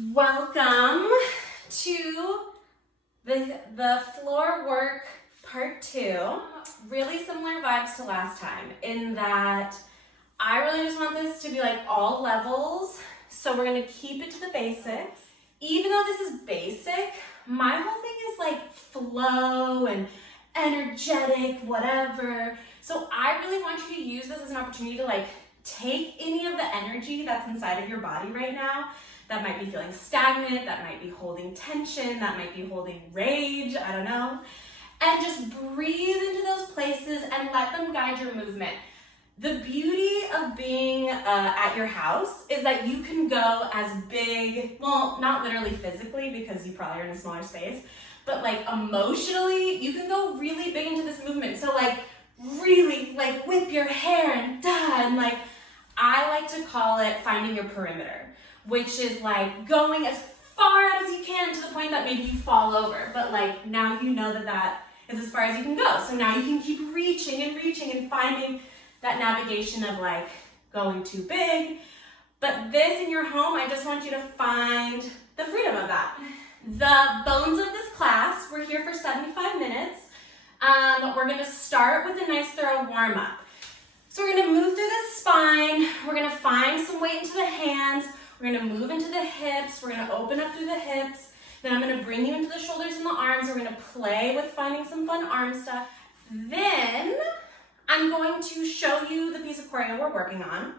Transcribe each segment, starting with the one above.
Welcome to the floor work part 2. Really similar vibes to last time in that I really just want this to be like all levels. So we're gonna keep it to the basics. Even though this is basic, my whole thing is like flow and energetic, whatever. So I really want you to use this as an opportunity to like take any of the energy that's inside of your body right now that might be feeling stagnant, that might be holding tension, that might be holding rage, I don't know, and just breathe into those places and let them guide your movement. The beauty of being at your house is that you can go as big, well, not literally physically because you probably are in a smaller space, but like emotionally, you can go really big into this movement. So like really like whip your hair and like, I like to call it finding your perimeter, which is like going as far out as you can to the point that maybe you fall over. But like now you know that is as far as you can go. So now you can keep reaching and finding that navigation of like going too big. But this in your home, I just want you to find the freedom of that. The bones of this class, we're here for 75 minutes. We're gonna start with a nice thorough warm up. So we're gonna move through the spine. We're gonna find some weight into the hands. We're gonna move into the hips. We're gonna open up through the hips. Then I'm gonna bring you into the shoulders and the arms. We're gonna play with finding some fun arm stuff. Then I'm going to show you the piece of choreo we're working on.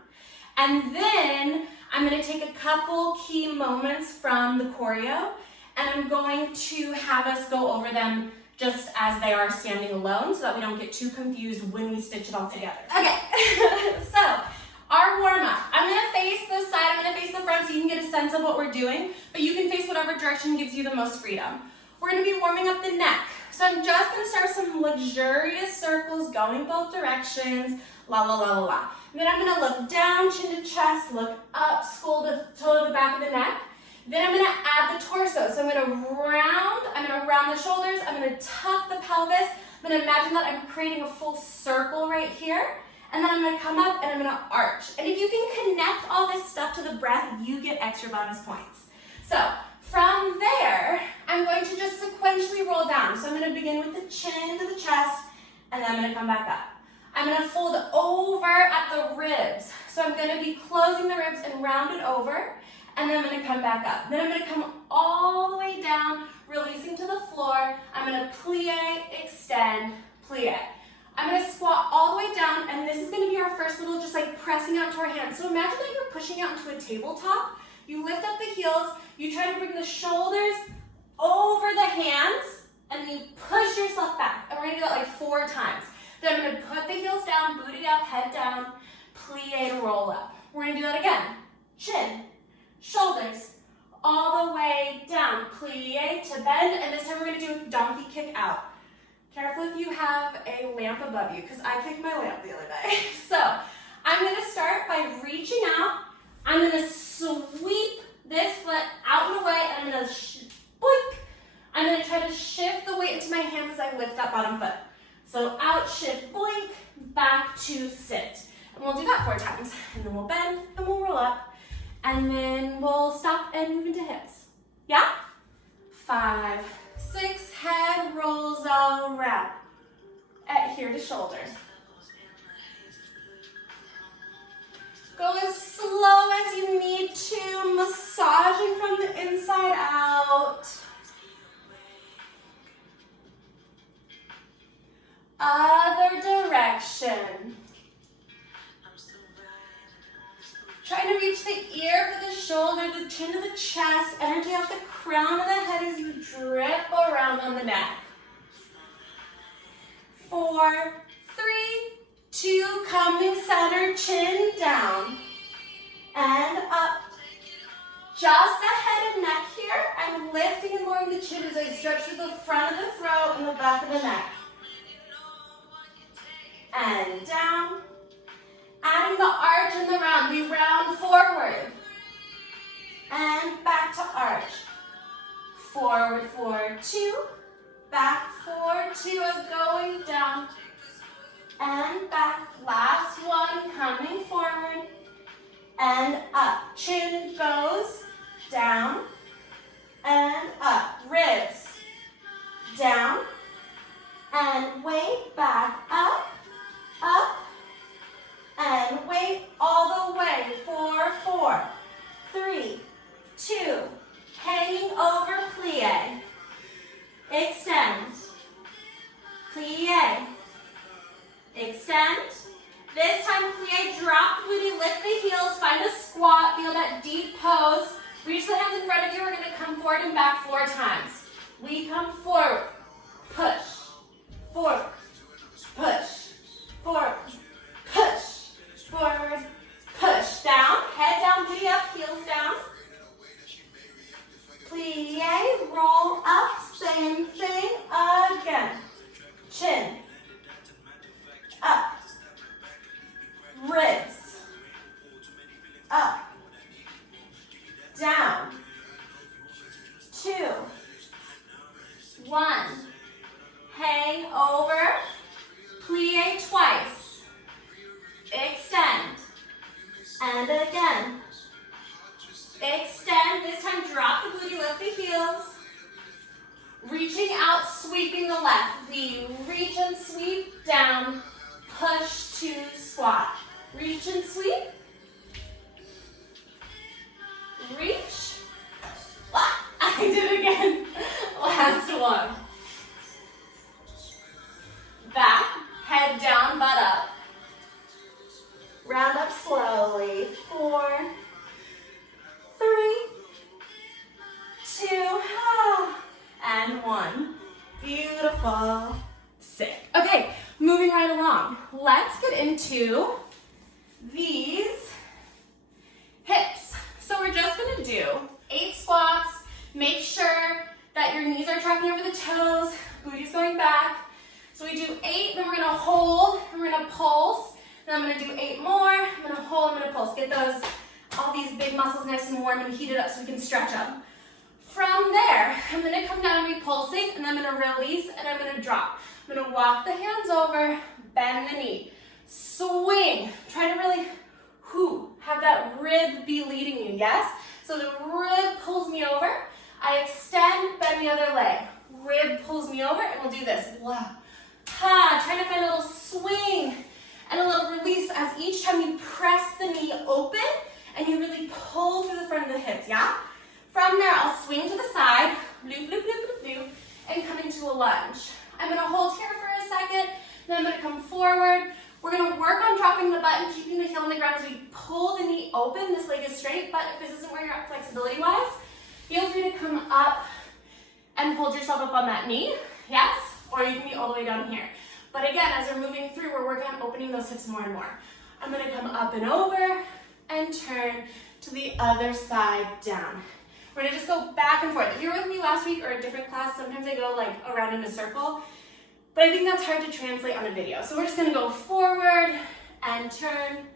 And then I'm gonna take a couple key moments from the choreo and I'm going to have us go over them just as they are standing alone so that we don't get too confused when we stitch it all together. Okay, so our warm up. I'm gonna face this side, I'm gonna face the front so you can get a sense of what we're doing, but you can face whatever direction gives you the most freedom. We're gonna be warming up the neck. So I'm just gonna start with some luxurious circles going both directions, la la la la la. And then I'm gonna look down, chin to chest, look up, skull to toe to the back of the neck. Then I'm gonna add the torso. So I'm gonna round the shoulders, I'm gonna tuck the pelvis, I'm gonna imagine that I'm creating a full circle right here. And then I'm gonna come up and I'm gonna arch. And if you can connect all this stuff to the breath, you get extra bonus points. So from there, I'm going to just sequentially roll down. So I'm gonna begin with the chin to the chest, and then I'm gonna come back up. I'm gonna fold over at the ribs. So I'm gonna be closing the ribs and round it over, and then I'm gonna come back up. Then I'm gonna come all the way down, releasing to the floor. I'm gonna plie, extend, plie. I'm gonna squat all the way down, and this is gonna be our first little just like pressing out to our hands. So imagine that you're pushing out into a tabletop. You lift up the heels, you try to bring the shoulders over the hands, and you push yourself back. And we're gonna do that like 4 times. Then I'm gonna put the heels down, booty up, head down, plie to roll up. We're gonna do that again. Chin, shoulders, all the way down, plie to bend, and this time we're gonna do a donkey kick out. Careful if you have a lamp above you, because I kicked my lamp the other day. So I'm gonna start by reaching out. I'm gonna sweep this foot out and away, and I'm gonna boink. I'm gonna try to shift the weight into my hands as I lift that bottom foot. So out, shift, boink, back to sit. And we'll do that 4 times. And then we'll bend, and we'll roll up. And then we'll stop and move into hips. Yeah? 5, 6, head rolls around. Here to shoulders. Go as slow as you need to, massaging from the inside out. Other direction. Trying to reach the ear for the shoulder, the chin to the chest, energy off the crown of the head as you drip around on the neck. 4, 3, 2, coming center, chin down, and up. Just the head and neck here. I'm lifting and lowering the chin as I stretch through the front of the throat and the back of the neck. And down. Adding the arch and the round. We round forward. And back to arch. Forward, 4, 2. Back, 4, 2. Going down. And back. Last one. Coming forward. And up. Chin goes down. 2, hanging over plie, extend, plie, extend. This time plie, drop the booty, lift the heels, find a squat, feel that deep pose. Reach the hands in front of you, we're gonna come forward and back 4 times. We come forward, push, forward, push, forward, push, forward, push, down, head down, booty up, heels down. Plie, roll up, same thing again. Chin, up, ribs, up, down, 2, 1, hang over, plie twice, extend, and again, extend, this time drop the booty, lift the heels, reaching out, sweeping the left, we reach and sweep, down, push to squat, reach and sweep, reach, I did it again, last one, back, head down, butt up, round up slowly, 4, 3, 2, and 1, beautiful, sick. Okay, moving right along, let's get into these hips. So we're just gonna do 8 squats. Make sure that your knees are tracking over the toes, booty's going back. So we do 8, then we're gonna hold, and we're gonna pulse. Then I'm gonna do 8 more, I'm gonna hold, I'm gonna pulse. Get all these big muscles nice and warm and heated up so we can stretch them. From there, I'm gonna come down and be pulsing, and I'm gonna release, and I'm gonna drop. I'm gonna walk the hands over, bend the knee, swing. Try to really have that rib be leading you, yes? So the rib pulls me over, I extend, bend the other leg. Rib pulls me over, and we'll do this. Trying to find a little swing and a little release as each time you press the knee open and you really pull through the front of the hips, yeah? From there, I'll swing to the side, loop, loop, loop, loop, loop, and come into a lunge. I'm gonna hold here for a second, then I'm gonna come forward. We're gonna work on dropping the butt and keeping the heel on the ground as we pull the knee open. This leg is straight, but if this isn't where you're at flexibility-wise, feel free to come up and hold yourself up on that knee, yes? Or you can be all the way down here. But again, as we're moving through, we're working on opening those hips more and more. I'm gonna come up and over and turn to the other side down. We're gonna just go back and forth. If you were with me last week or a different class, sometimes I go like around in a circle, but I think that's hard to translate on a video. So we're just gonna go forward and turn,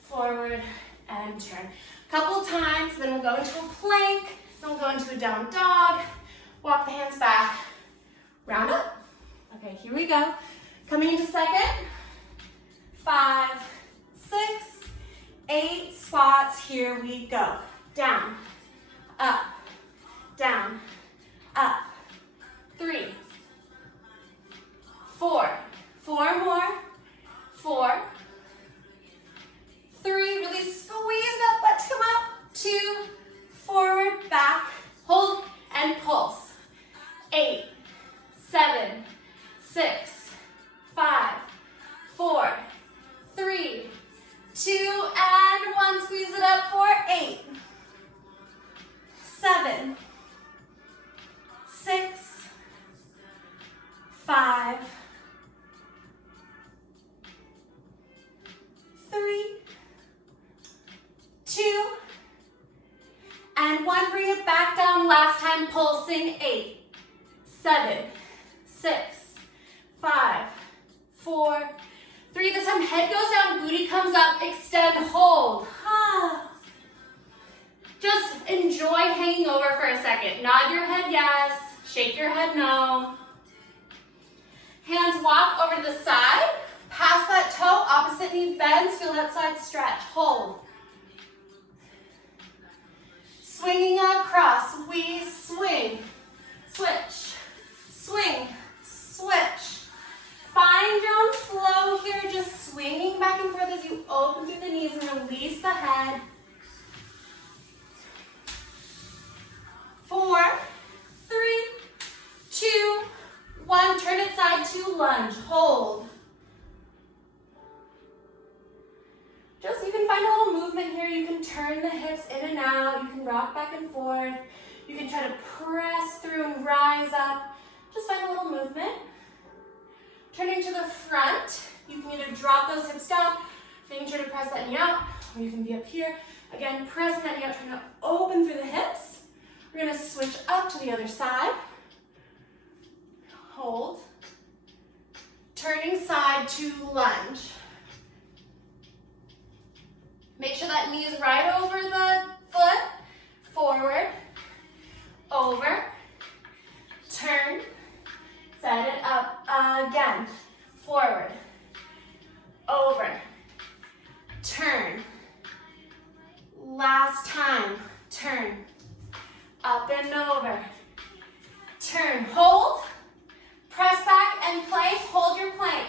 forward and turn. Couple times, then we'll go into a plank, then we'll go into a down dog, walk the hands back, round up. Okay, here we go. Coming into second, 5, 6, 8 squats, here we go. Down, up, down, up, 3, 4, 4 more, 4, 3, really squeeze that butt to come up, 2, forward, back, hold, and pulse, 8, 7, 6, 5, 4, 3, 2, and 1, squeeze it up for 8, 7, 6, 5, 3, 2, and 1, bring it back down, last time pulsing, 8, 7, 6, 5, 4, 3, this time head goes down, booty comes up, extend, hold. Just enjoy hanging over for a second. Nod your head yes, shake your head no. Hands walk over to the side, pass that toe, opposite knee bends, feel that side stretch, hold. Swinging across, we swing, switch, swing, switch. Find your own flow here, just swinging back and forth as you open through the knees and release the head. lunge, hold. Just, you can find a little movement here. You can turn the hips in and out. You can rock back and forth. You can try to press through and rise up. Just find a little movement. Turning to the front, you can either drop those hips down, making sure to press that knee out, or you can be up here. Again, pressing that knee out, trying to open through the hips. We're gonna switch up to the other side. Hold. Turning side to lunge. Make sure that knee is right over the foot. Forward, over, turn, set it up again. Forward, over, turn. Last time, turn, up and over, turn, hold, press back and plank, hold your plank.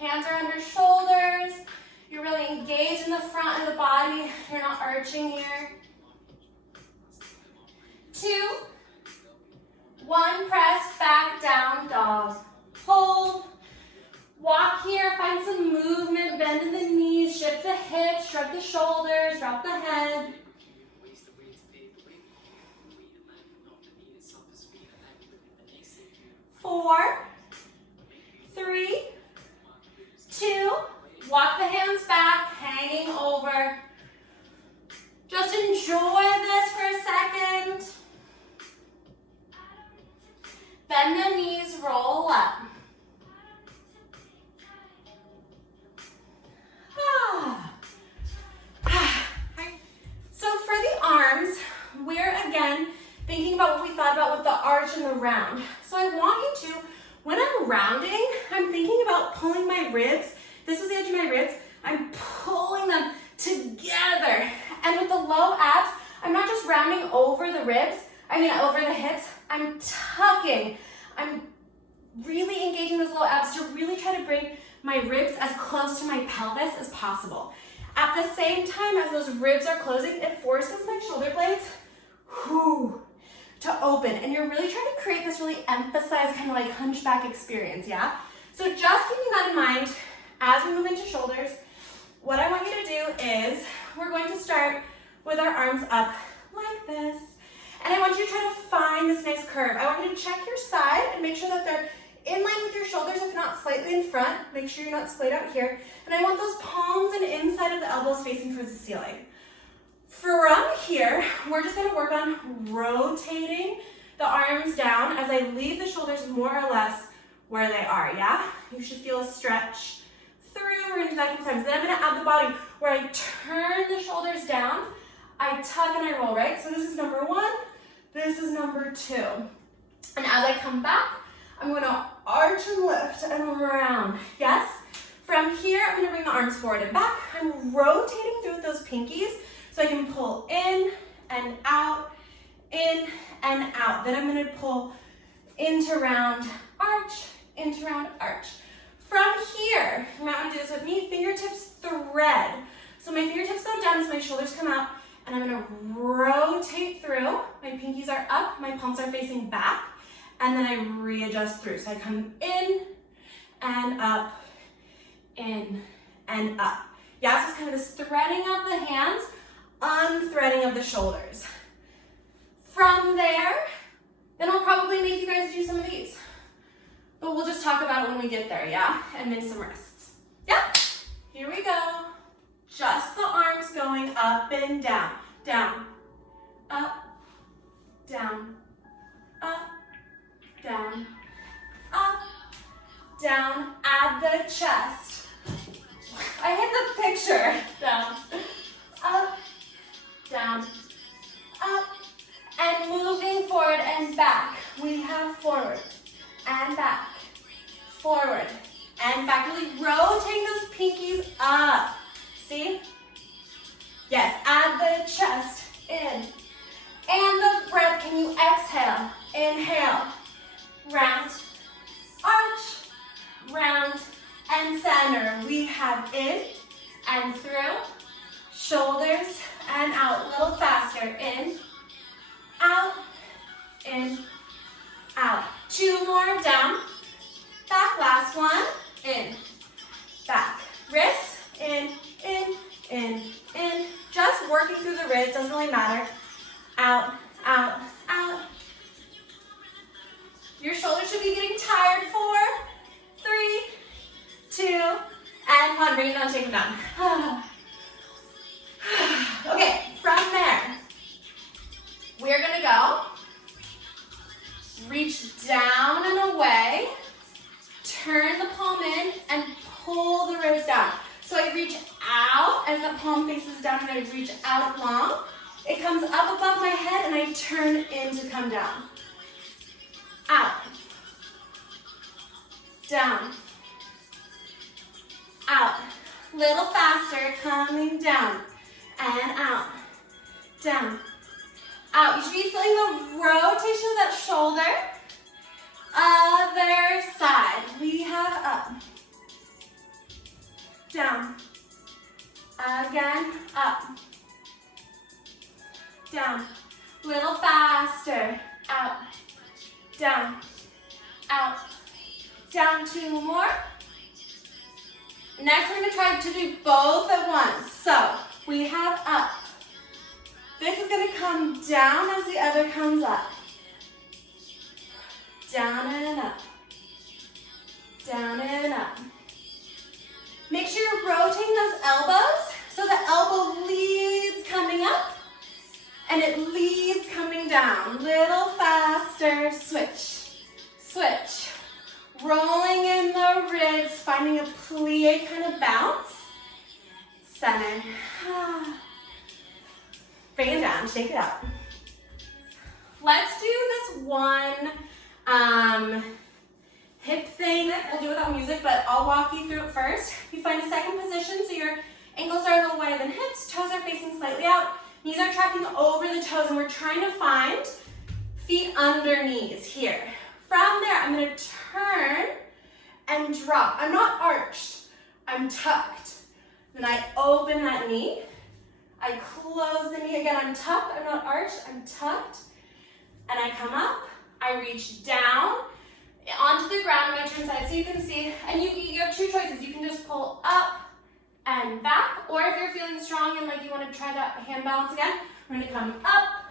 Hands are under shoulders, you're really engaged in the front of the body, you're not arching here. 2, 1, press back down, dog, hold. Walk here, find some movement, bend in the knees, shift the hips, shrug the shoulders, drop the head. 4, 3, 2, walk the hands back, hanging over. Just enjoy this for a second. Bend the knees, roll up. So for the arms, we're again thinking about what we thought about with the arch and the round. So I want you to, when I'm rounding, I'm thinking about pulling my ribs. This is the edge of my ribs. I'm pulling them together. And with the low abs, I'm not just rounding over the ribs, over the hips, I'm tucking. I'm really engaging those low abs to really try to bring my ribs as close to my pelvis as possible. At the same time as those ribs are closing, it forces my shoulder blades to open. And you're really trying to create this really emphasized kind of like hunchback experience, yeah? So just keeping that in mind as we move into shoulders, what I want you to do is we're going to start with our arms up like this. And I want you to try to find this nice curve. I want you to check your side and make sure that they're in line with your shoulders, if not slightly in front. Make sure you're not splayed out here. And I want those palms and inside of the elbows facing towards the ceiling. From here, we're just gonna work on rotating the arms down as I leave the shoulders more or less where they are, yeah? You should feel a stretch through. We're gonna do that a couple times. Then I'm gonna add the body where I turn the shoulders down, I tuck and I roll, right? So this is number 1, this is number 2. And as I come back, I'm gonna arch and lift and round, yes? From here, I'm gonna bring the arms forward and back. I'm rotating through with those pinkies so I can pull in and out, in and out. Then I'm gonna pull into round, arch, into round, arch. From here, you might wanna do this with me, fingertips thread. So my fingertips go down as my shoulders come out, and I'm gonna rotate through. My pinkies are up, my palms are facing back, and then I readjust through. So I come in and up, in and up. Yeah, so it's kind of this threading of the hands, unthreading of the shoulders. From there, then I'll probably make you guys do some of these. But we'll just talk about it when we get there, yeah? And then some rests. Yeah? Here we go. Just the arms going up and down, down, up, down, up, down, up, down. Add the chest. I hit the picture. Down, up, down, up, and moving forward and back. We have forward and back, forward and back. Really rotating those pinkies up. See? Yes, add the chest in. And the breath, can you exhale? Inhale, round, arch, round, and center. We have in and through, shoulders and out. A little faster. In, out, out. 2 more is, doesn't really matter. Out, out, out. Your shoulders should be getting tired. 4, 3, 2, and 1. Bring it down, shake it down. Okay, from there, we're gonna go reach down and away, turn the palm in, and pull the ribs down. So I reach out as the palm faces down, and I reach out long. It comes up above my head, and I turn in to come down. Out. Down. Out. Little faster, coming down. And out. Down. Out. You should be feeling the rotation of that shoulder. Other side. We have up. Down. Again, up. Down. Little faster. Out. Down. Out. Down. 2 more. Next, we're going to try to do both at once. So, we have up. This is going to come down as the other comes up. Down and up. Down and up. Make sure you're rotating those elbows so the elbow leads coming up and it leads coming down. Little faster, switch, switch. Rolling in the ribs, finding a plie kind of bounce. Center. Bring it down, shake it out. Let's do this one hip thing. We'll do it without music, but I'll walk you through it first. You find a second position, so your ankles are a little wider than hips, toes are facing slightly out, knees are tracking over the toes, and we're trying to find feet under knees here. From there, I'm gonna turn and drop. I'm not arched, I'm tucked. Then I open that knee, I close the knee. Again, I'm tucked, I'm not arched, I'm tucked. And I come up, I reach down, onto the ground, I'm gonna turn side so you can see, and you have 2 choices. You can just pull up and back, or if you're feeling strong and like you wanna try that hand balance again, we're gonna come up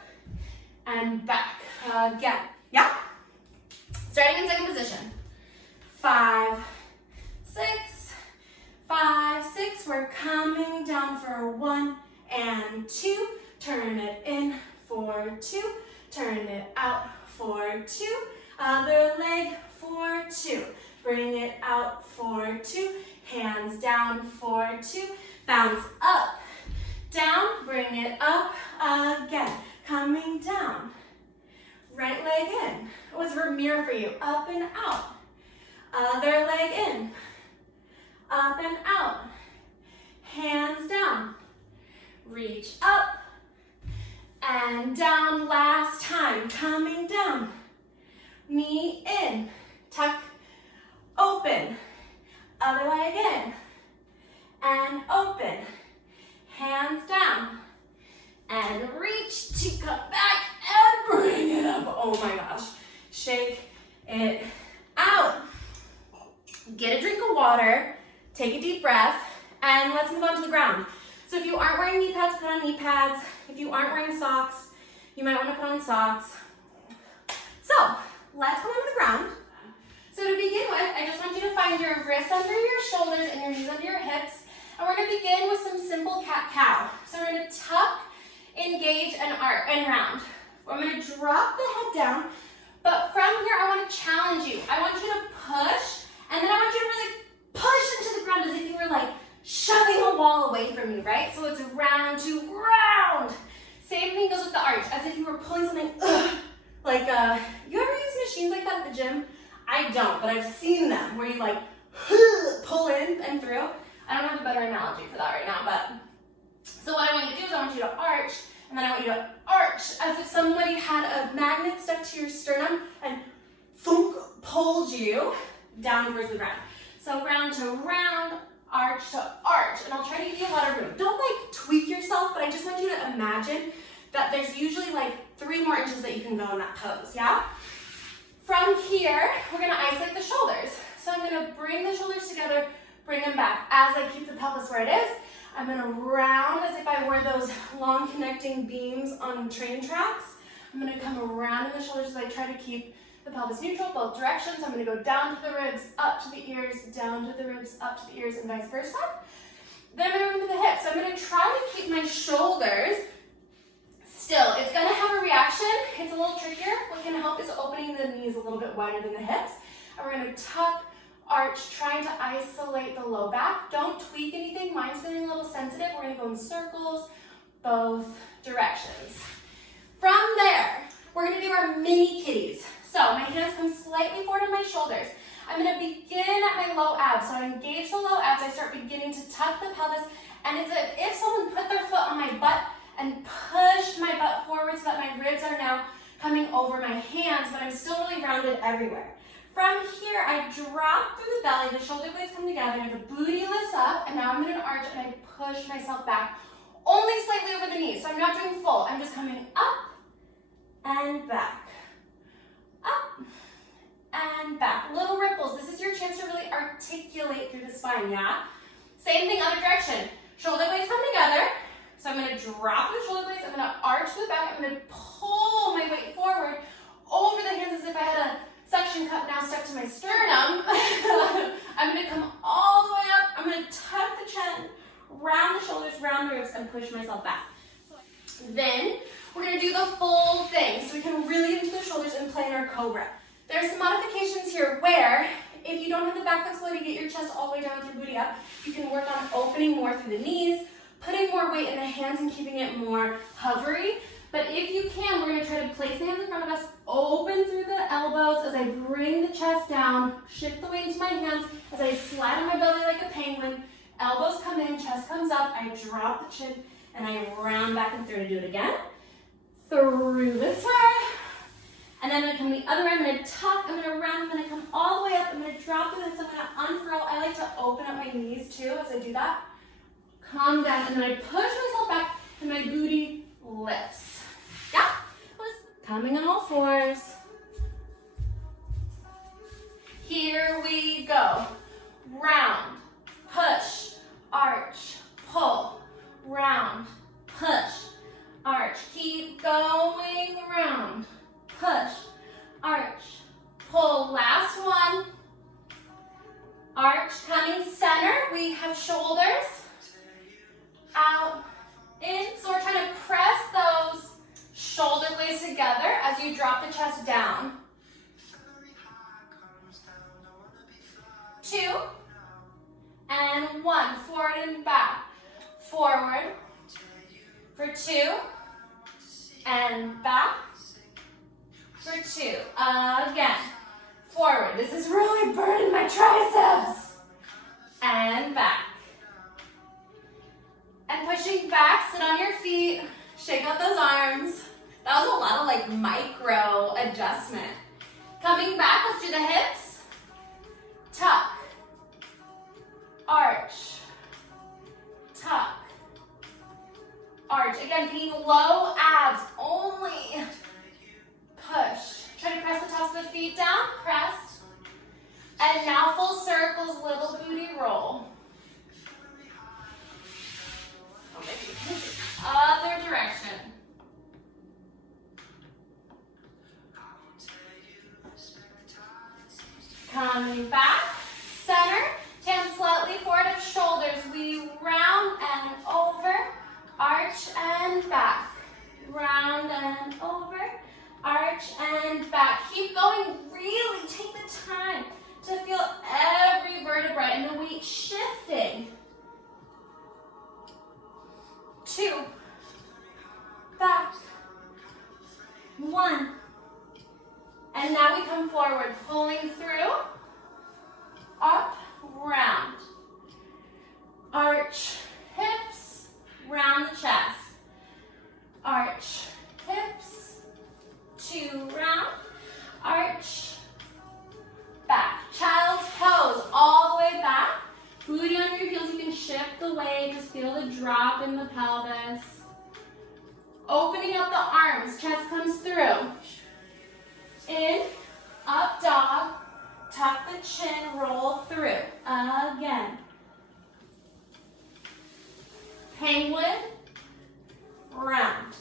and back again. Yeah? Starting in second position. 5, 6, 5, 6. We're coming down for 1 and 2. Turn it in for 2. Turn it out for 2. Other leg for 2. Bring it out for 2. Hands down for 2. Bounce up, down, bring it up again. Coming down. Right leg in. It was a mirror for you. Up and out. Other leg in. Up and out. Hands down. Reach up and down. Last time. Coming down. Knee in. Tuck. Open. Other leg in. And open. Hands down. And reach to come back and bring it up. Oh my gosh. Shake it out. Get a drink of water. Take a deep breath. And let's move on to the ground. So if you aren't wearing knee pads, put on knee pads. If you aren't wearing socks, you might want to put on socks. So let's come onto the ground. So to begin with, I just want you to find your wrists under your shoulders and your knees under your hips. And we're going to begin with some simple cat-cow. So we're going to tuck, engage, and round. I'm going to drop the head down. But from here, I want to challenge you. I want you to push, and then I want you to really push into the ground as if you were like shoving a wall away from you, right? So it's round to round. Same thing goes with the arch, as if you were pulling something, like, you ever use machines like that at the gym? I don't, but I've seen them where you like pull in and through. I don't have a better analogy for that right now, but so what I want you to do is I want you to arch, and then I want you to arch as if somebody had a magnet stuck to your sternum and thunk, pulled you down towards the ground. So round to round, arch to arch, and I'll try to give you a lot of room. Don't like tweak yourself, but I just want you to imagine that there's usually like 3 more inches that you can go in that pose, yeah? From here, we're gonna isolate the shoulders. So I'm gonna bring the shoulders together, bring them back. As I keep the pelvis where it is, I'm gonna round as if I wore those long connecting beams on train tracks. I'm gonna come around in the shoulders as I try to keep the pelvis neutral, both directions. I'm gonna go down to the ribs, up to the ears, down to the ribs, up to the ears, and vice versa. Then I'm gonna move to the hips. So I'm gonna try to keep my shoulders still. It's gonna have a reaction. It's a little trickier. What can help is opening the knees a little bit wider than the hips. And we're gonna tuck, arch, trying to isolate the low back. Don't tweak anything. Mine's feeling a little sensitive. We're gonna go in circles, both directions. From there, we're gonna do our mini kitties. So my hands come slightly forward on my shoulders. I'm gonna begin at my low abs. So I engage the low abs. I start beginning to tuck the pelvis. And it's as if someone put their foot on my butt and pushed my butt forward so that my ribs are now coming over my hands, but I'm still really rounded everywhere. From here, I drop through the belly, the shoulder blades come together, the booty lifts up, and now I'm in an arch and I push myself back, only slightly over the knees. So I'm not doing full, I'm just coming up and back. Up and back. Little ripples. This is your chance to really articulate through the spine, yeah? Same thing, other direction. Shoulder blades come together. So I'm going to drop the shoulder blades. I'm going to arch to the back. I'm going to pull my weight forward over the hands as if I had a suction cup now stuck to my sternum. I'm going to come all the way up. I'm going to tuck the chin, round the shoulders, round the ribs, and push myself back. Then we're going to do the full thing. So we can really get into the shoulders and play in our cobra. There's some modifications here where if you don't have the back flexibility to get your chest all the way down with your booty up, you can work on opening more through the knees, putting more weight in the hands and keeping it more hovery. But if you can, we're going to try to place the hands in front of us, open through the elbows as I bring the chest down, shift the weight into my hands as I slide on my belly like a penguin. Elbows come in, chest comes up, I drop the chin, and I round back and through to do it again. Through this way. And then I'm going to come the other way. I'm going to tuck, I'm going to round, I'm going to come all the way up, I'm going to drop the hips, I'm going to unfurl. I like to open up my knees too as I do that. Calm down, and then I push myself back, and my booty lifts. Yeah? Coming on all fours. Here we go. Round, push, arch, pull, round, push, arch. Keep going, round, push, arch, pull. Last one. Arch coming center. We have shoulders. Out, in. So we're trying to press those shoulder blades together as you drop the chest down. 2 and 1. Forward and back. Forward for 2 and back for 2. Again. Forward. This is really burning my triceps. And back. And pushing back, sit on your feet, shake out those arms. That was a lot of like micro adjustment. Coming back, let's do the hips. Tuck, arch, tuck, arch. Again, being low abs, only push. Try to press the tops of the feet down, press. And now full circles, little booty roll. Other direction. Coming back, center, hands slightly forward of shoulders. We round and over, arch and back. Round and over, arch and back. Keep going, really take the time to feel every vertebrae and the weight shifting. 2, back, 1, and now we come forward, pulling through, up, round, arch, hips, round the chest, arch, hips, 2, round, arch, back, child's pose, all the way back. Booty on your heels, you can shift the weight, just feel the drop in the pelvis. Opening up the arms, chest comes through. In, up dog, tuck the chin, roll through. Again. Penguin, round.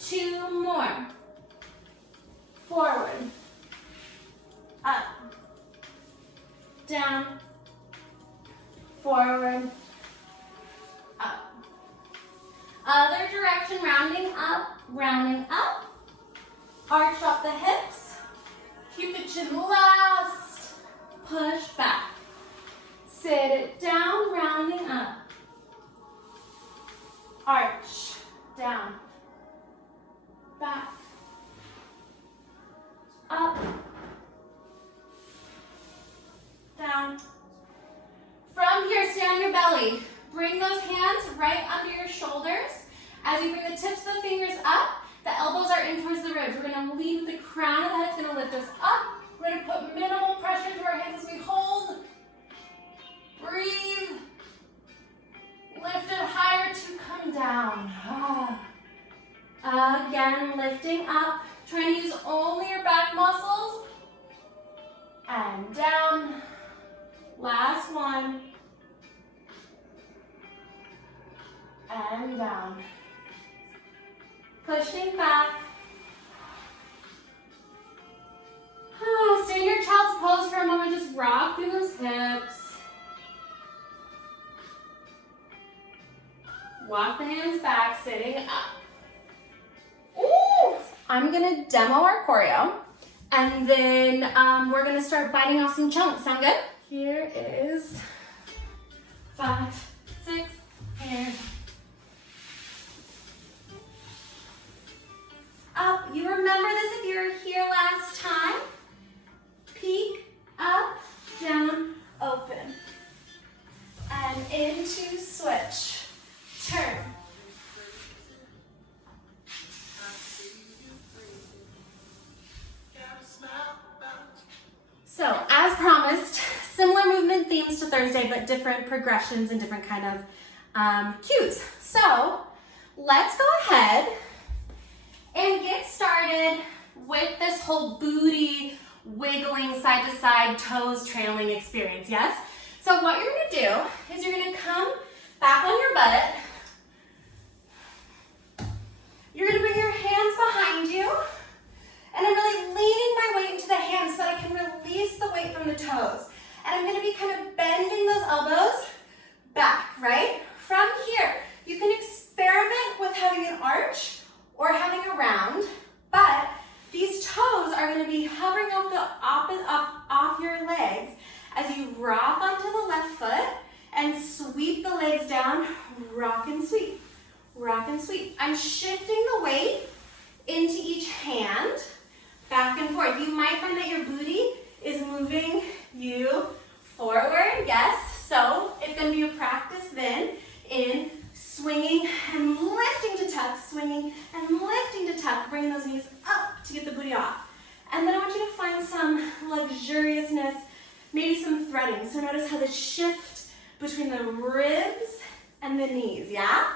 2 more. Forward, up, down, forward, up. Other direction, rounding up. Arch up the hips. Keep the chin last. Push back. Sit it down, rounding up. Arch, down, back, up, down. From here, stay on your belly. Bring those hands right under your shoulders. As you bring the tips of the fingers up, the elbows are in towards the ribs. We're going to lead with the crown of the head. It's going to lift us up. We're going to put minimal pressure to our hands as we hold. Breathe. Lift it higher to come down. Again, lifting up. Trying to use only your back muscles. And down. Last one. And down. Pushing back. Stay in your child's pose for a moment. Just rock through those hips. Walk the hands back, sitting up. Ooh. I'm gonna demo our choreo, and then we're gonna start biting off some chunks. Sound good? Here is 5, 6, and up. You remember this if you were here last time. Peek, up, down, open. And into switch. Turn. So, as promised, similar movement themes to Thursday, but different progressions and different kind of cues. So, let's go ahead and get started with this whole booty wiggling side to side, toes trailing experience, yes? So what you're gonna do is you're gonna come back on your butt. You're gonna bring your hands behind you, and I'm really leaning my weight into the hands so that I can release the weight from the toes. And I'm gonna be kind of bending those elbows back, right? From here, you can experiment with having an arch or having a round, but these toes are going to be hovering off your legs as you rock onto the left foot and sweep the legs down, rock and sweep, rock and sweep. I'm shifting the weight into each hand, back and forth. You might find that your booty is moving you forward, yes, so it's going to be a practice then in swinging and lifting to tuck, swinging and lifting to tuck, bringing those knees up to get the booty off. And then I want you to find some luxuriousness, maybe some threading. So notice how the shift between the ribs and the knees, yeah?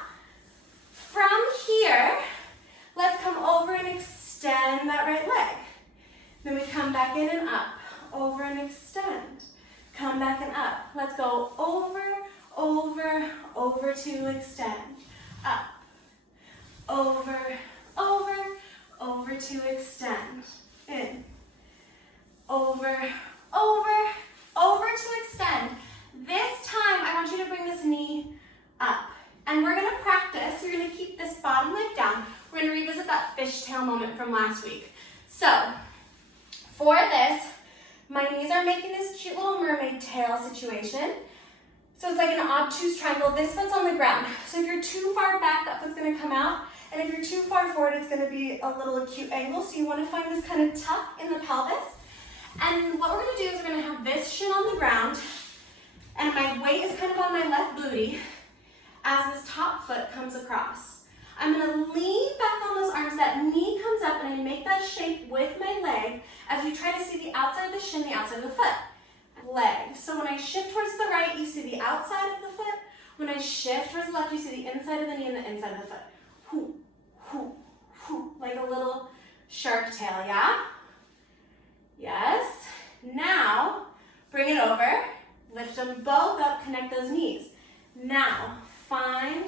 From here, let's come over and extend that right leg. Then we come back in and up, over and extend. Come back and up. Let's go over, over, over to extend. Up, over, over, over to extend. In, over, over, over to extend. This time, I want you to bring this knee up. And we're gonna practice, you're gonna keep this bottom leg down. We're gonna revisit that fishtail moment from last week. So, for this, my knees are making this cute little mermaid tail situation. So it's like an obtuse triangle. This foot's on the ground. So if you're too far back, that foot's gonna come out. And if you're too far forward, it's gonna be a little acute angle. So you wanna find this kind of tuck in the pelvis. And what we're gonna do is we're gonna have this shin on the ground, and my weight is kind of on my left booty as this top foot comes across. I'm gonna lean back on those arms, that knee comes up, and I make that shape with my leg as we try to see the outside of the shin, the outside of the foot. Leg. So when I shift towards the right, you see the outside of the foot. When I shift towards the left, you see the inside of the knee and the inside of the foot. Hoo, hoo, hoo, like a little shark tail, yeah? Yes. Now, bring it over, lift them both up, connect those knees. Now, find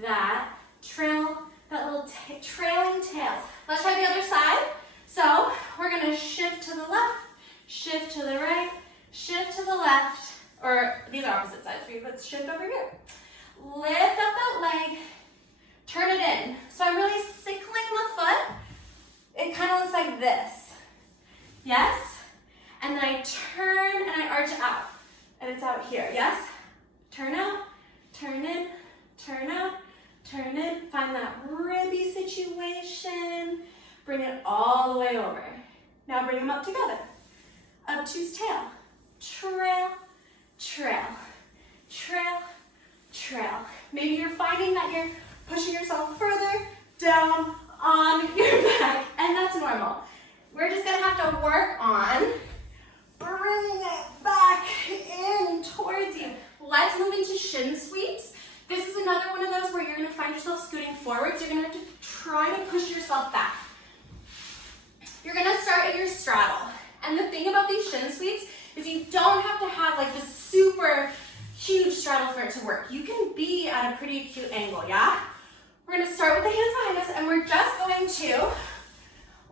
that little trailing tail. Let's try the other side. So we're gonna shift to the left, shift to the right, shift to the left, or these are opposite sides for you. Let's shift over here. Lift up that leg, turn it in. So I'm really sickling the foot. It kind of looks like this. Yes? And then I turn and I arch out. And it's out here, yes? Turn out, turn in, turn out, turn in. Find that ribby situation. Bring it all the way over. Now bring them up together. Obtuse tail. Trail, trail, trail, trail. Maybe you're finding that you're pushing yourself further down on your back, and that's normal. We're just gonna have to work on bringing it back in towards you. Let's move into shin sweeps. This is another one of those where you're gonna find yourself scooting forward, so you're gonna have to try to push yourself back. You're gonna start at your straddle. And the thing about these shin sweeps is you don't have to have like this super huge straddle for it to work. You can be at a pretty acute angle, yeah? We're gonna start with the hands behind us, and we're just going to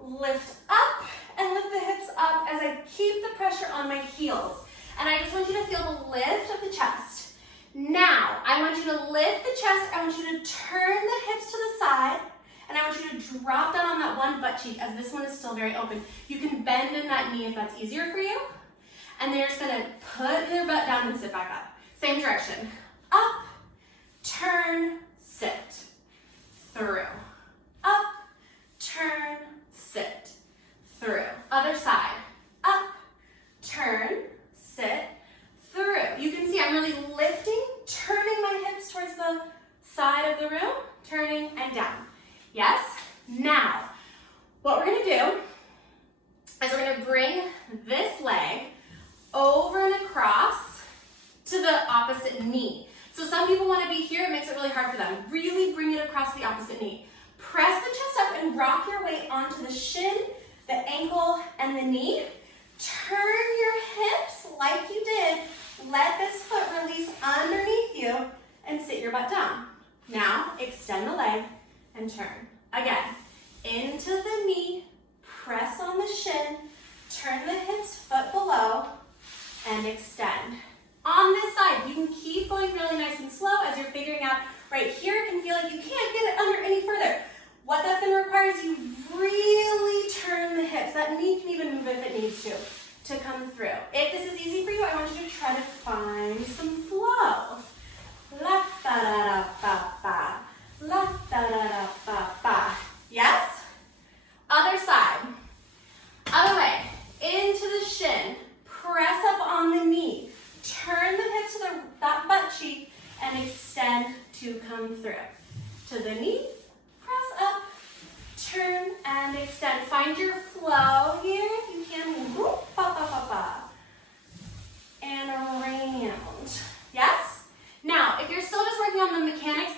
lift up and lift the hips up as I keep the pressure on my heels. And I just want you to feel the lift of the chest. Now, I want you to lift the chest, I want you to turn the hips to the side, and I want you to drop down on that one butt cheek as this one is still very open. You can bend in that knee if that's easier for you. And then you're just gonna put your butt down and sit back up. Same direction. Up, turn, sit. Through. Up, turn, sit. Through. Other side. Up, turn, sit. Through. You can see I'm really lifting, turning my hips towards the side of the room, turning and down. Yes? Now, what we're gonna do is we're gonna bring this leg over and across to the opposite knee. So some people wanna be here, it makes it really hard for them. Really bring it across the opposite knee. Press the chest up and rock your weight onto the shin, the ankle, and the knee. Turn your hips like you did. Let this foot release underneath you and sit your butt down. Now, extend the leg and turn. Again, into the knee, press on the shin, turn the hips, foot below, and extend. On this side, you can keep going really nice and slow as you're figuring out right here. It can feel like you can't get it under any further. What that's going to require is you really turn the hips. That knee can even move if it needs to come through. If this is easy for you, I want you to try to find some flow. La da da da ba ba. La da da da ba ba. Yes? Other side. Other way. Into the shin. Press up on the knee. Turn the hips to that butt cheek and extend to come through. To the knee. Press up. Turn and extend. Find your flow here if you can. Whoop, ba, ba, ba, ba. And around. Yes? Now, if you're still just working on the mechanics,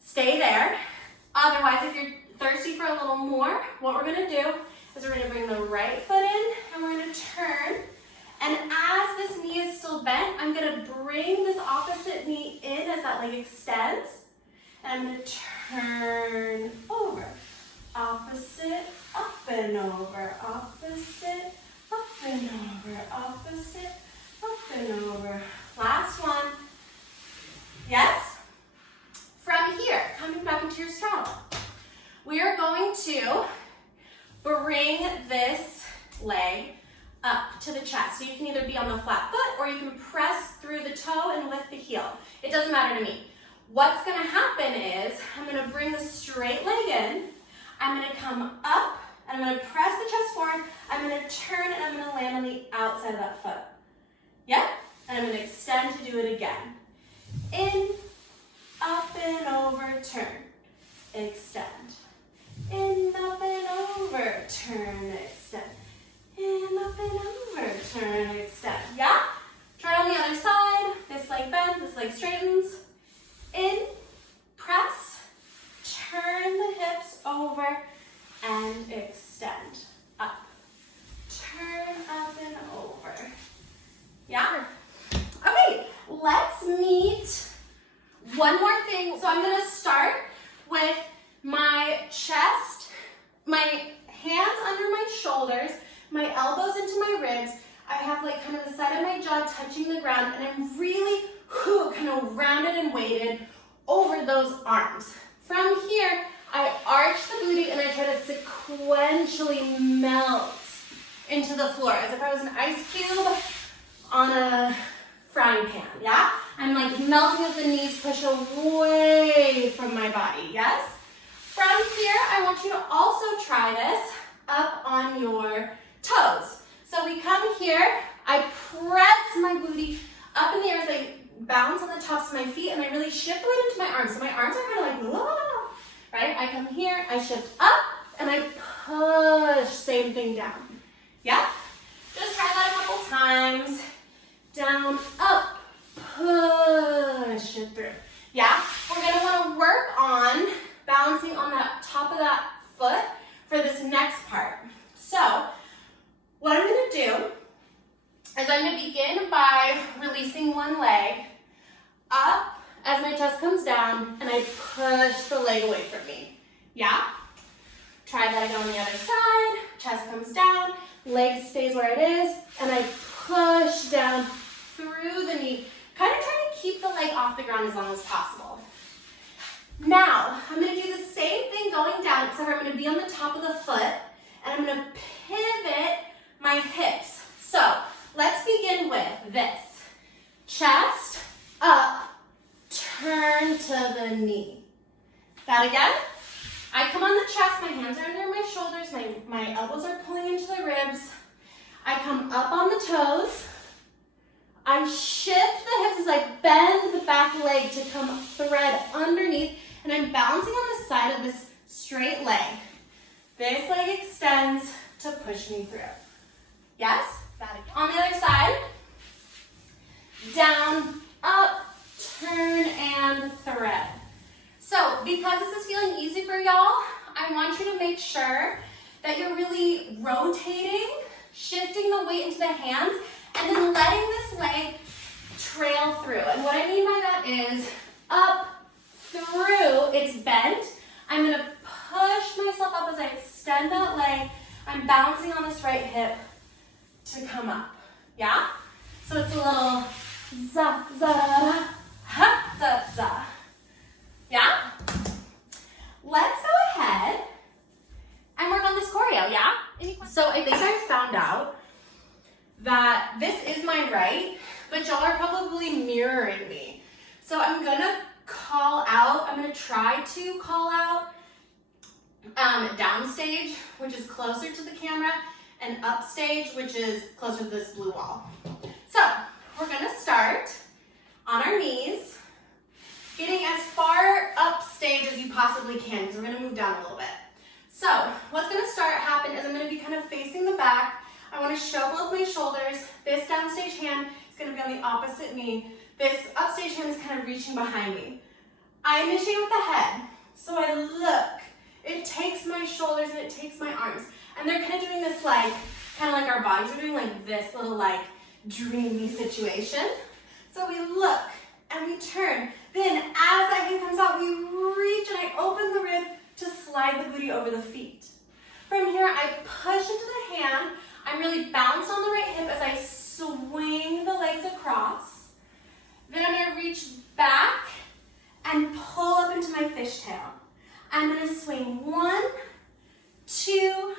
stay there. Otherwise, if you're thirsty for a little more, what we're gonna do is we're gonna bring the right foot in and we're gonna turn. And as this knee is still bent, I'm gonna bring this opposite knee in as that leg extends. And I'm gonna turn over. Opposite, up and over. Opposite, up and over. Opposite, up and over. Last one. Yes? From here, coming back into your straddle, we are going to bring this leg up to the chest. So you can either be on the flat foot or you can press through the toe and lift the heel. It doesn't matter to me. What's gonna happen is I'm gonna bring the straight leg in, I'm gonna come up, and I'm gonna press the chest forward, I'm gonna turn, and I'm gonna land on the outside of that foot. Yep? And I'm gonna extend to do it again. In, up and over, turn, extend. In, up and over, turn, extend. In, up and over, turn, extend. Yeah? Try it on the other side. This leg bends, this leg straightens. In, press, turn the hips over, and extend. Up. Turn up and over. Yeah? Okay, let's meet One more thing. So I'm gonna start with my chest, my hands under my shoulders, my elbows into my ribs. I have like kind of the side of my jaw touching the ground, and I'm really kind of rounded and weighted over those arms. From here, I arch the booty and I try to sequentially melt into the floor as if I was an ice cube on a frying pan, yeah? I'm like melting as the knees push away from my body, yes? From here, I want you to also try this up on your toes. So we come here, I press my booty up in the air as I bounce on the tops of my feet, and I really shift the weight into my arms. So my arms are kind of like, whoa, right? I come here, I shift up, and I push, same thing down. Yeah? Just try that a couple times. Down, up, push it through. Yeah? We're gonna wanna work on balancing on that top of that foot for this next part. So, what I'm gonna do is I'm gonna begin by releasing one leg up as my chest comes down, and I push the leg away from me. Yeah? Try that again on the other side. Chest comes down, leg stays where it is, and I push down through the knee. Kind of trying to keep the leg off the ground as long as possible. Now, I'm going to do the same thing going down, except I'm going to be on the top of the foot, and I'm going to pivot my hips. So, let's begin with this. Chest up, turn to the knee. That again. I come on the chest, my hands are under my shoulders, my elbows are pulling into the ribs. I come up on the toes. I shift the hips as I bend the back leg to come thread underneath, and I'm balancing on the side of this straight leg. This leg extends to push me through. Yes? On the other side, down, up, turn, and thread. So, because this is feeling easy for y'all, I want you to make sure that you're really rotating, shifting the weight into the hands, and then letting this leg trail through. And what I mean by that is up, through, it's bent. I'm gonna push myself up as I extend that leg. I'm balancing on this right hip to come up, yeah? So it's a little za, za, da, ha, za, za. Yeah? Let's go ahead and work on this choreo, yeah? So I think I found out that this is my right, but y'all are probably mirroring me. So I'm gonna call out, I'm gonna try to call out downstage, which is closer to the camera, and upstage, which is closer to this blue wall. So we're gonna start on our knees, getting as far upstage as you possibly can, because we're gonna move down a little bit. So what's gonna happen is I'm gonna be kind of facing the back. I wanna show both my shoulders. This downstage hand is gonna be on the opposite knee. This upstage hand is kind of reaching behind me. I initiate with the head. So I look. It takes my shoulders and it takes my arms. And they're kind of doing this like, kind of like our bodies are doing like this little like dreamy situation. So we look and we turn. Then as that hand comes out, we reach and I open the rib to slide the booty over the feet. From here, I push into the hand. I'm really balanced on the right hip as I swing the legs across. Then I'm gonna reach back and pull up into my fishtail. I'm gonna swing 1, 2,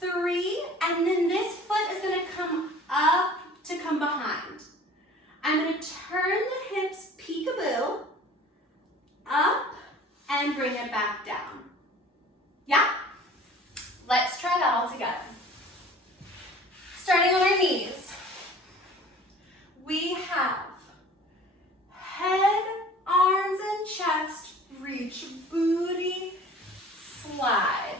3, and then this foot is gonna come up to come behind. I'm gonna turn the hips peekaboo, up, and bring it back down. Yeah? Let's try that all together. Starting on our knees. We have head, arms, and chest, reach, booty, slide.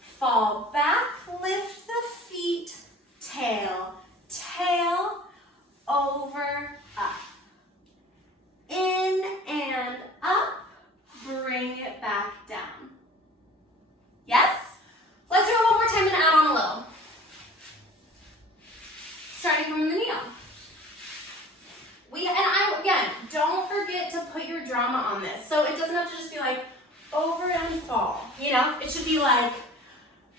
Fall back, lift the feet, tail, tail, over, up. In and up, bring it back down. Yes? Let's do it one more time and add on a little. Starting from the knee up. Again, don't forget to drama on this. So it doesn't have to just be like over and fall, you know? It should be like,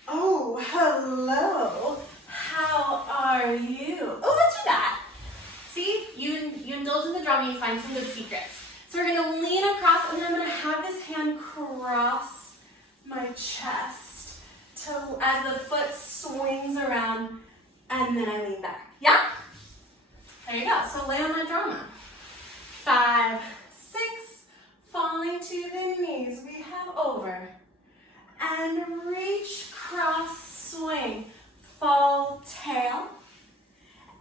oh, hello, how are you? Oh, let's do that. See, you indulge in the drama, you find some good secrets. So we're gonna lean across, and then I'm gonna have this hand cross my chest as the foot swings around, and then I lean back. Yeah? There you go. So lay on that drama. 5, 6, falling to the knees. We have over. And reach, cross, swing. Fall, tail.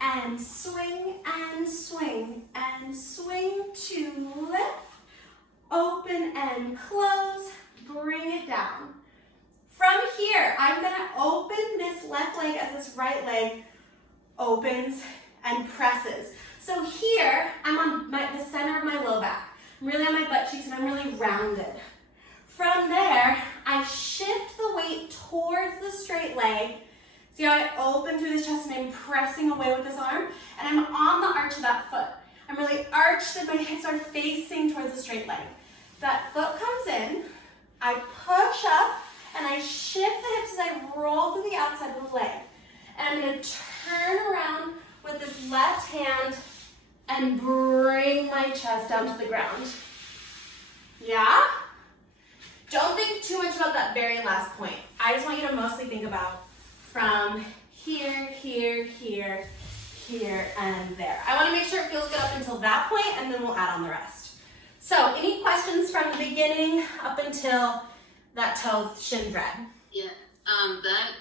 And swing, and swing, and swing to lift. Open and close. Bring it down. From here, I'm going to open this left leg as this right leg opens and presses. So here, I'm on the center of my low back. I'm really on my butt cheeks and I'm really rounded. From there, I shift the weight towards the straight leg. See how I open through this chest and I'm pressing away with this arm? And I'm on the arch of that foot. I'm really arched and my hips are facing towards the straight leg. That foot comes in, I push up, and I shift the hips as I roll through the outside of the leg. And I'm going to turn around with this left hand and bring my chest down to the ground. Yeah? Don't think too much about that very last point. I just want you to mostly think about from here, here, here, here, and there. I want to make sure it feels good up until that point, and then we'll add on the rest. So, any questions from the beginning up until that toe shin thread? Yeah, that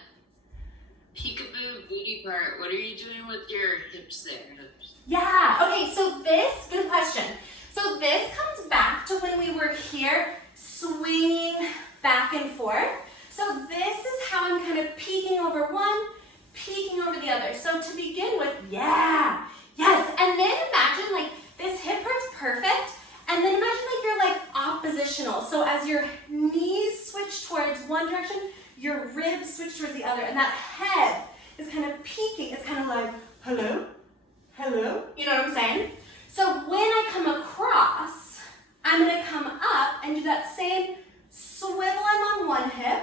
peekaboo booty part, what are you doing with your hips there? Yeah, okay, so good question. So this comes back to when we were here swinging back and forth. So this is how I'm kind of peeking over one, peeking over the other. So to begin with, yeah, yes, and then imagine like this hip part's perfect, and then imagine like you're like oppositional. So as your knees switch towards one direction, your ribs switch towards the other, and that head is kind of peeking. It's kind of like, hello, hello, you know what I'm saying? So when I come across, I'm gonna come up and do that same swivel, I'm on one hip,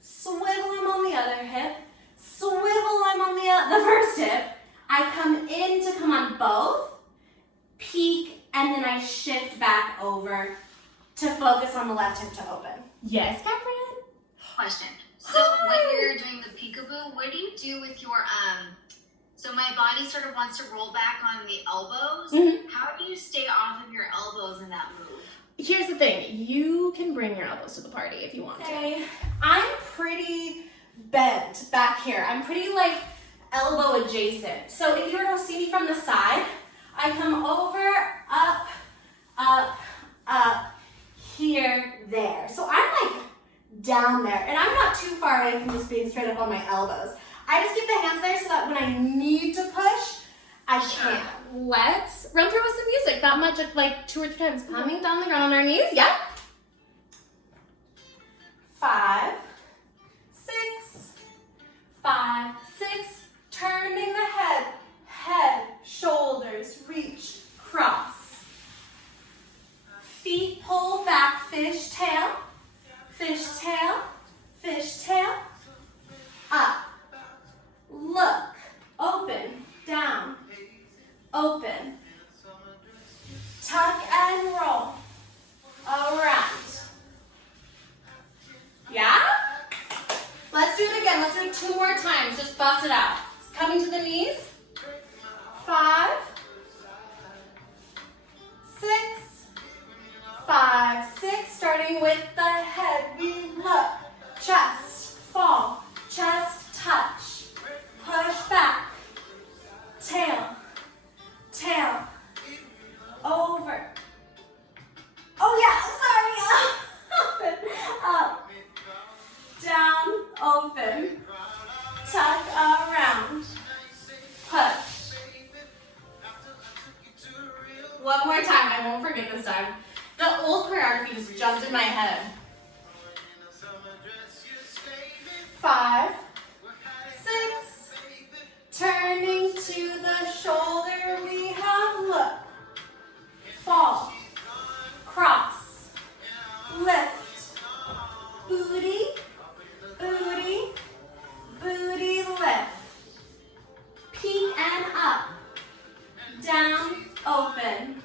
swivel, I'm on the other hip, swivel, I'm on the first hip. I come in to come on both, peek, and then I shift back over to focus on the left hip to open. Yes, Catherine? Question. So when you're doing the peekaboo, what do you do with your, so my body sort of wants to roll back on the elbows. Mm-hmm. How do you stay off of your elbows in that move? Here's the thing. You can bring your elbows to the party if you want to. I'm pretty bent back here. I'm pretty like elbow adjacent. So if you were to see me from the side, I come over, up, up, up, here, there. So I'm like down there, and I'm not too far away from just being straight up on my elbows. I just keep the hands there so that when I need to push, I can. Let's run through with some music. That much, like 2 or 3 times. Coming down the ground on our knees. Yep. 5, 6, 5, 6. Turning the head, shoulders, reach, cross. Feet pull back, fish tail, fish tail, fish tail. Up. Look, open, down, open, tuck and roll, around. Yeah? Let's do it again. Let's do it 2 more times. Just bust it out. Coming to the knees. 5, 6, 5, 6. Starting with the head. We look, chest, fall, chest, touch. Push back, tail, tail, over. Oh yeah, sorry, open, up, down, open, tuck around, push. One more time, I won't forget this time. The old choreography just jumped in my head. 5, 6, turning to the shoulder, we have look, fall, cross. booty, booty, booty lift. Peek and up, down, open.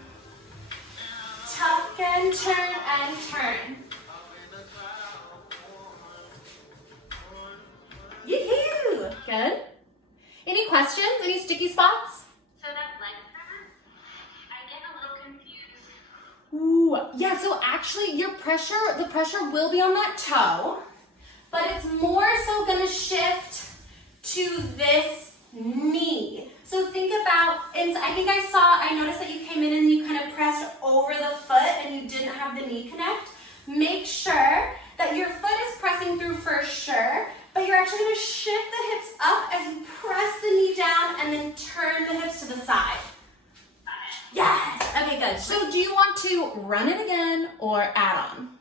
Tuck and turn and turn. Yoo-hoo! Good. Any questions? Any sticky spots? So that leg press, I get a little confused. Ooh, yeah, so actually the pressure will be on that toe, but it's more so gonna shift to this knee. So think about, and I noticed that you came in and you kind of pressed over the foot and you didn't have the knee connect. Make sure that your foot is pressing through for sure, but you're actually gonna shift the hips up as you press the knee down and then turn the hips to the side. Yes, okay, good. So do you want to run it again or add on?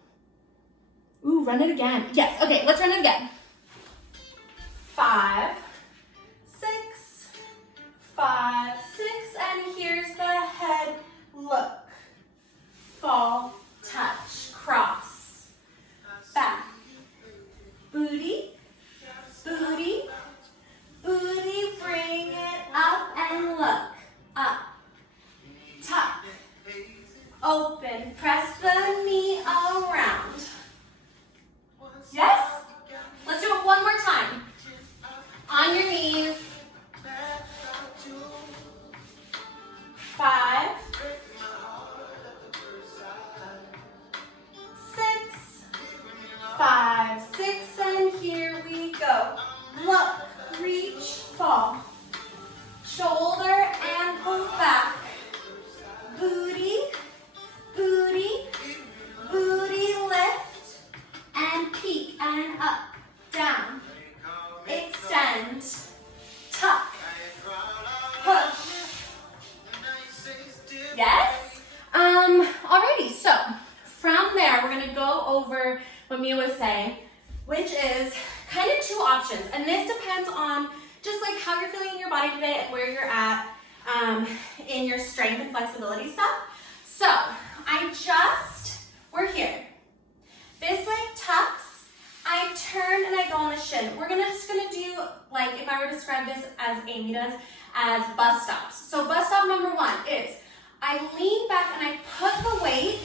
Ooh, run it again. Yes, okay, let's run it again. 5, 6, 5, 6, and here's the head, look, fall, touch, cross, back, booty, booty, booty, bring it up and look, up, tuck, open, press the knee around. Yes? Let's do it one more time. On your knees. 5, 6, 5, 6, and here we go. Look, reach, fall. Shoulder and pull back. Booty, booty, booty lift, and peek and up, down, extend, tuck, push. Yes? Alrighty, so from there, we're gonna go over what Mia was saying, which is kind of 2 options. And this depends on just like how you're feeling in your body today and where you're at in your strength and flexibility stuff. So we're here. This leg tucks, I turn and I go on the shin. We're just gonna do, like if I were to describe this as Amy does, as bus stops. So bus stop number 1 is I lean back and I put the weight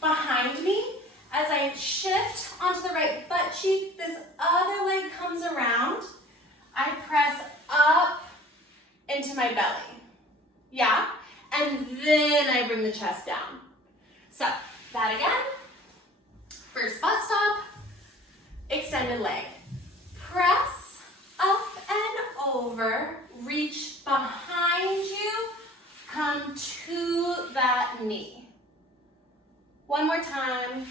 behind me as I shift onto the right butt cheek. This other leg comes around. I press up into my belly. Yeah? And then I bring the chest down. So, that again. First bus stop, extended leg. Press up and over, reach behind you, come to that knee. One more time.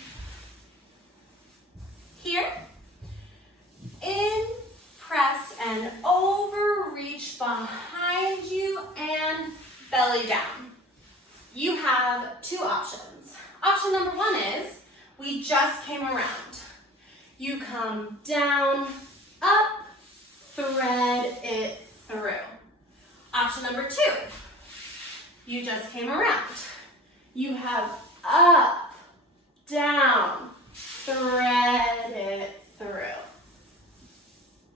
Here. In, press and over, reach behind you and belly down. You have 2 options. Option number 1 is we just came around. You come down, up, thread it through. Option number 2, you just came around. You have up, down, thread it through.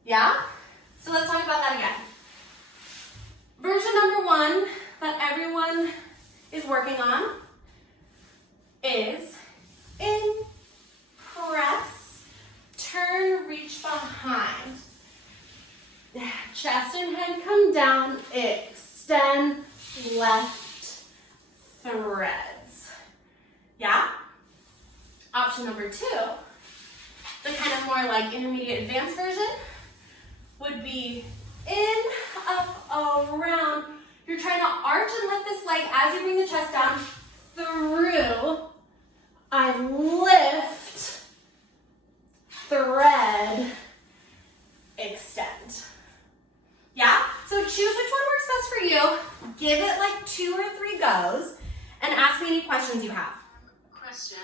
Yeah? So let's talk about that again. Version number 1 that everyone is working on is in, press, turn, reach behind. Chest and head come down, extend, left, threads. Yeah? Option number 2, the kind of more like intermediate advanced version, would be in, up, around. You're trying to arch and lift this leg as you bring the chest down through. I lift, thread, extend. Yeah? So choose which one works best for you. Give it like 2 or 3 goes and ask me any questions you have. Question.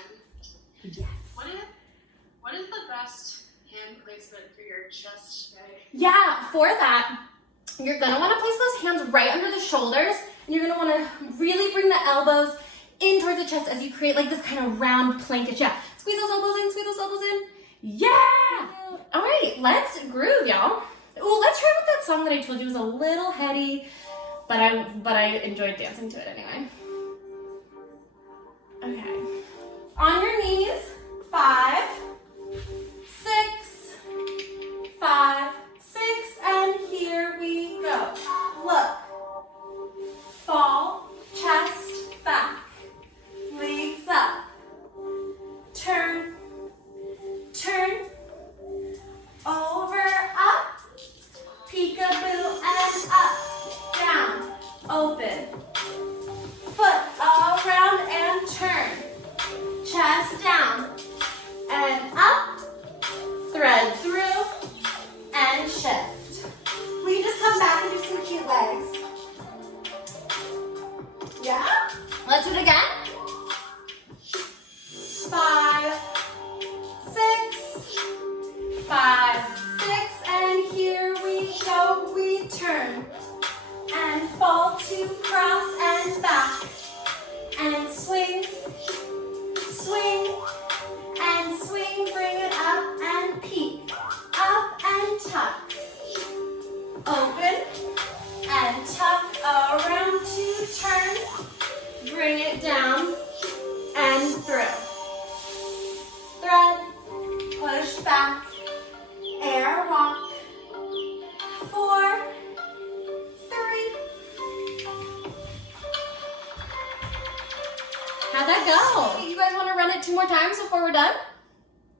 Yes. What is the best hand placement for your chest today? Yeah, for that, you're gonna wanna place those hands right under the shoulders, and you're gonna wanna really bring the elbows in towards the chest as you create like this kind of round plankish. Yeah, squeeze those elbows in, Yeah! All right, let's groove, y'all. Ooh, let's try with that song that I told you was a little heady, but I enjoyed dancing to it anyway. Okay. On your knees, 5, 6, 5, 6, and here we go. Look. Fall, chest, back, legs up. Turn, turn, over, up, peekaboo, and up, down, open. Foot around and turn. Chest down and up, thread through, and shift. Will you just come back and do some cute legs? Yeah? Let's do it again. 5, 6, 5, 6, and here we go. We turn and fall to cross and back and swing, swing, and swing. Bring it up and peek, up and tuck, open and tuck around to turn. Bring it down and through. Thread, push back, air walk. 4, 3. How'd that go? You guys want to run it 2 more times before we're done?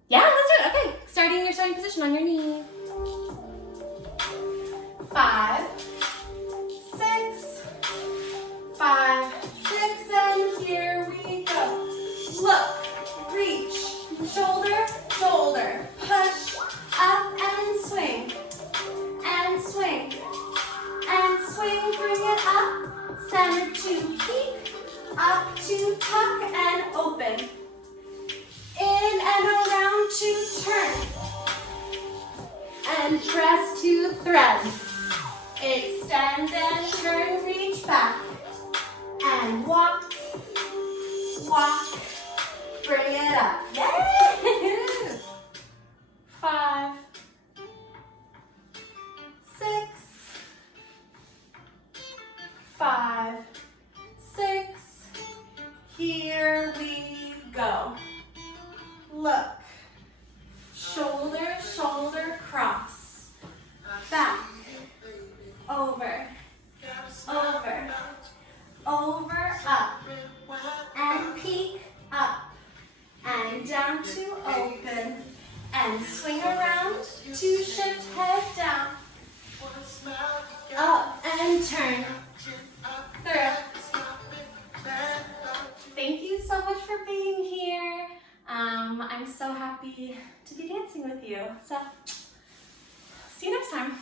Yeah, let's do it. Okay, starting your starting position on your knees. 5, 6, 5, 6, and here we go. Look, reach, shoulder, shoulder, push, up and swing, and swing, and swing. Bring it up, center to peek, up to tuck and open, in and around to turn, and press to thread. Extend and turn, reach back, and walk, walk, bring it up. Yay! 5, 6, 5, 6. Here we go. Look. Shoulder, shoulder, cross. Back. Over. Over. Over, up. And peek, up. And down to open. And swing around to shift head down. Up and turn. Through. Thank you so much for being here. I'm so happy to be dancing with you. So, see you next time.